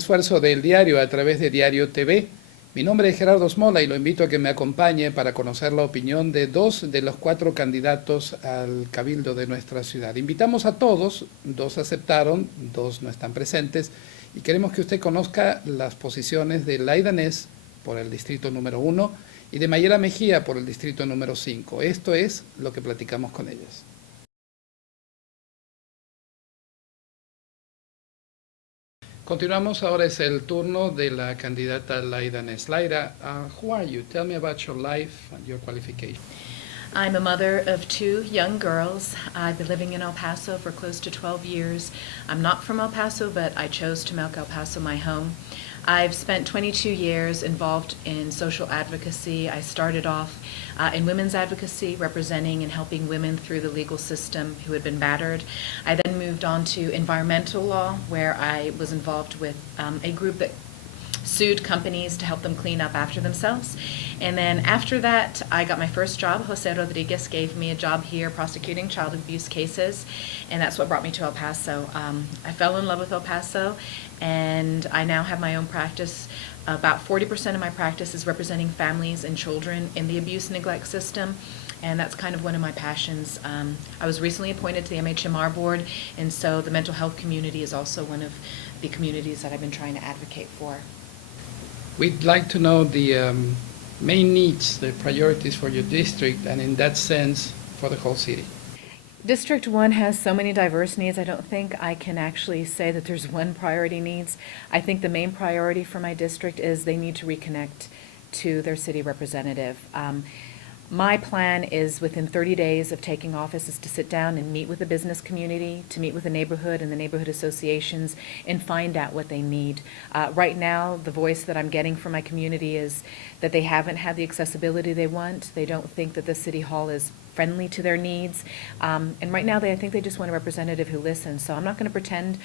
esfuerzo del diario a través de Diario TV. Mi nombre es Gerardo Smola y lo invito a que me acompañe para conocer la opinión de 2 de los 4 candidatos al cabildo de nuestra ciudad. Invitamos a todos, 2 aceptaron, 2 no están presentes, y queremos que usted conozca las posiciones de Laida Ness por el distrito número 1 y de Mayela Mejía por el distrito número 5. Esto es lo que platicamos con ellas. Continuamos, ahora es el turno de la candidata Laida Ness. Laida, who are you? Tell me about your life and your qualification. I'm a mother of 2 young girls. I've been living in El Paso for close to 12 years. I'm not from El Paso, but I chose to make El Paso my home. I've spent 22 years involved in social advocacy. I started off in women's advocacy, representing and helping women through the legal system who had been battered. I then moved on to environmental law, where I was involved with a group that sued companies to help them clean up after themselves. And then after that, I got my first job. Jose Rodriguez gave me a job here prosecuting child abuse cases, and that's what brought me to El Paso. I fell in love with El Paso, and I now have my own practice. About 40% of my practice is representing families and children in the abuse neglect system, and that's kind of one of my passions. I was recently appointed to the MHMR board, and so the mental health community is also one of the communities that I've been trying to advocate for. We'd like to know the main needs, the priorities for your district, and in that sense, for the whole city. District 1 has so many diverse needs. I don't think I can actually say that there's one priority needs. I think the main priority for my district is they need to reconnect to their city representative. My plan is within 30 days of taking office is to sit down and meet with the business community, to meet with the neighborhood and the neighborhood associations and find out what they need. Right now, the voice that I'm getting from my community is that they haven't had the accessibility they want. They don't think that the city hall is friendly to their needs. And right now, I think they just want a representative who listens. So I'm not going to pretend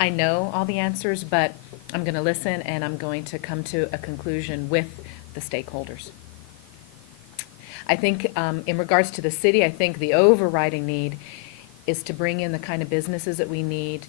I know all the answers, but I'm going to listen and I'm going to come to a conclusion with the stakeholders. I think in regards to the city, I think the overriding need is to bring in the kind of businesses that we need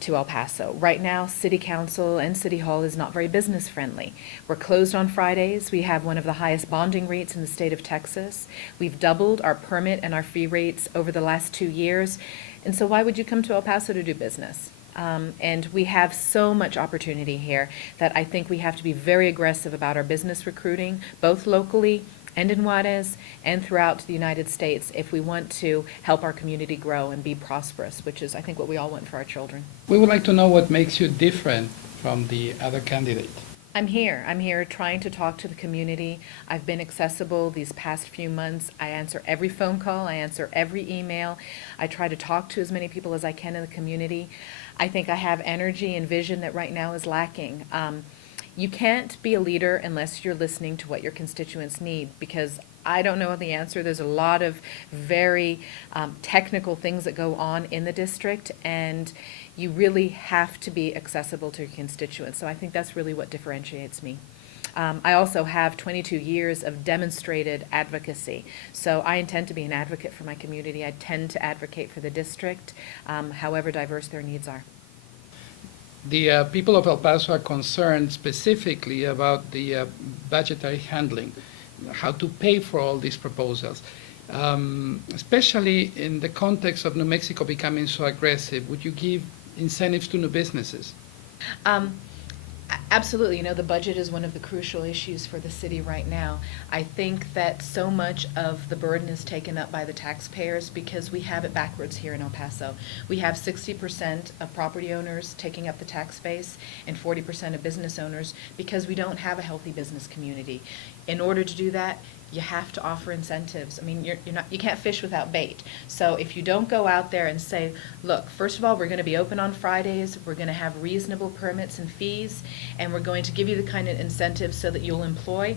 to El Paso. Right now, City Council and City Hall is not very business friendly. We're closed on Fridays. We have one of the highest bonding rates in the state of Texas. We've doubled our permit and our fee rates over the last 2 years. And so why would you come to El Paso to do business? And we have so much opportunity here that I think we have to be very aggressive about our business recruiting, both locally and in Juarez and throughout the United States, if we want to help our community grow and be prosperous, which is, I think, what we all want for our children. We would like to know what makes you different from the other candidate. I'm here trying to talk to the community. I've been accessible these past few months. I answer every phone call, I answer every email. I try to talk to as many people as I can in the community. I think I have energy and vision that right now is lacking. You can't be a leader unless you're listening to what your constituents need, because I don't know the answer. There's a lot of very technical things that go on in the district, and you really have to be accessible to your constituents. So I think that's really what differentiates me. I also have 22 years of demonstrated advocacy. So I intend to be an advocate for my community. I tend to advocate for the district, however diverse their needs are. The people of El Paso are concerned specifically about the budgetary handling, how to pay for all these proposals, especially in the context of New Mexico becoming so aggressive. Would you give incentives to new businesses? Absolutely. The budget is one of the crucial issues for the city right now. I think that so much of the burden is taken up by the taxpayers because we have it backwards here in El Paso. We have 60% of property owners taking up the tax base and 40% of business owners because we don't have a healthy business community. In order to do that, you have to offer incentives. I mean, you can't fish without bait. So if you don't go out there and say, look, first of all, we're going to be open on Fridays, we're going to have reasonable permits and fees, and we're going to give you the kind of incentives so that you'll employ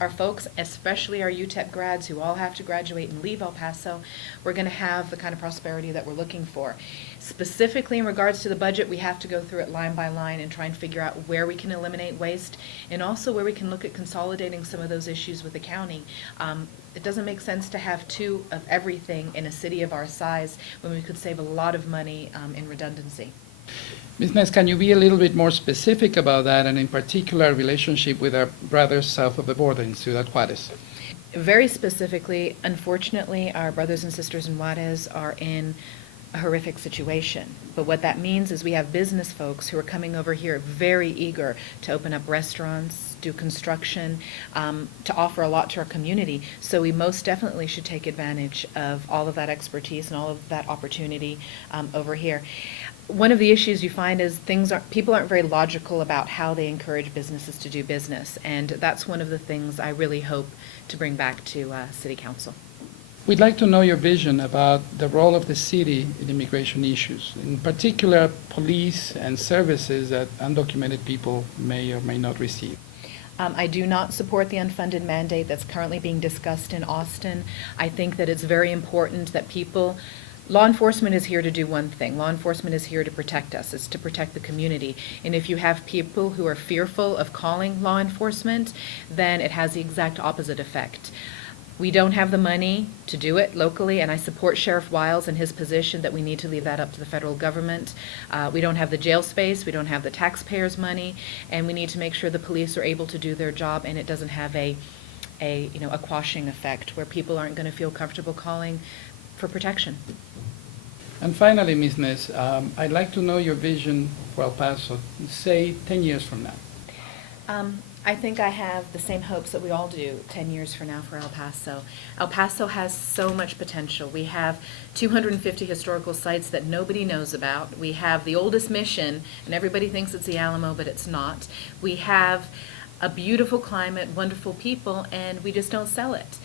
our folks, especially our UTEP grads who all have to graduate and leave El Paso, we're going to have the kind of prosperity that we're looking for. Specifically in regards to the budget, we have to go through it line by line and try and figure out where we can eliminate waste and also where we can look at consolidating some of those issues with the county. It doesn't make sense to have 2 of everything in a city of our size when we could save a lot of money in redundancy. Ms. Ness, can you be a little bit more specific about that, and in particular, relationship with our brothers south of the border in Ciudad Juarez? Very specifically, unfortunately, our brothers and sisters in Juarez are in a horrific situation. But what that means is we have business folks who are coming over here very eager to open up restaurants, do construction, to offer a lot to our community. So we most definitely should take advantage of all of that expertise and all of that opportunity over here. One of the issues you find is people aren't very logical about how they encourage businesses to do business, and that's one of the things I really hope to bring back to City Council. We'd like to know your vision about the role of the city in immigration issues, in particular police and services that undocumented people may or may not receive. I do not support the unfunded mandate that's currently being discussed in Austin. I think that it's very important that law enforcement is here to do one thing. Law enforcement is here to protect us. It's to protect the community. And if you have people who are fearful of calling law enforcement, then it has the exact opposite effect. We don't have the money to do it locally, and I support Sheriff Wiles in his position that we need to leave that up to the federal government. We don't have the jail space, we don't have the taxpayers' money, and we need to make sure the police are able to do their job and it doesn't have a quashing effect where people aren't going to feel comfortable calling for protection. And finally, Ms. Ness, I'd like to know your vision for El Paso, say 10 years from now. I think I have the same hopes that we all do 10 years from now for El Paso. El Paso has so much potential. We have 250 historical sites that nobody knows about. We have the oldest mission, and everybody thinks it's the Alamo, but it's not. We have a beautiful climate, wonderful people, and we just don't sell it.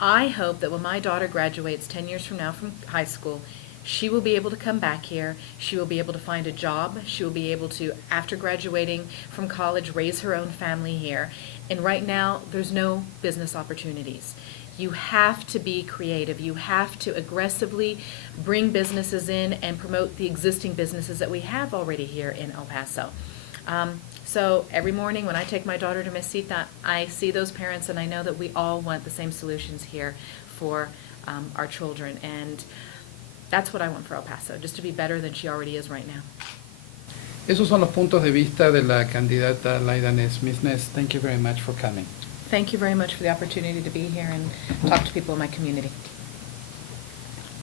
I hope that when my daughter graduates 10 years from now from high school, she will be able to come back here, she will be able to find a job, she will be able to, after graduating from college, raise her own family here. And right now, there's no business opportunities. You have to be creative. You have to aggressively bring businesses in and promote the existing businesses that we have already here in El Paso. So every morning when I take my daughter to Mesita, I see those parents and I know that we all want the same solutions here for our children. And that's what I want for El Paso, just to be better than she already is right now. Esos son los puntos de vista de la candidata Laida Ness. Ms. Ness, thank you very much for coming. Thank you very much for the opportunity to be here and talk to people in my community.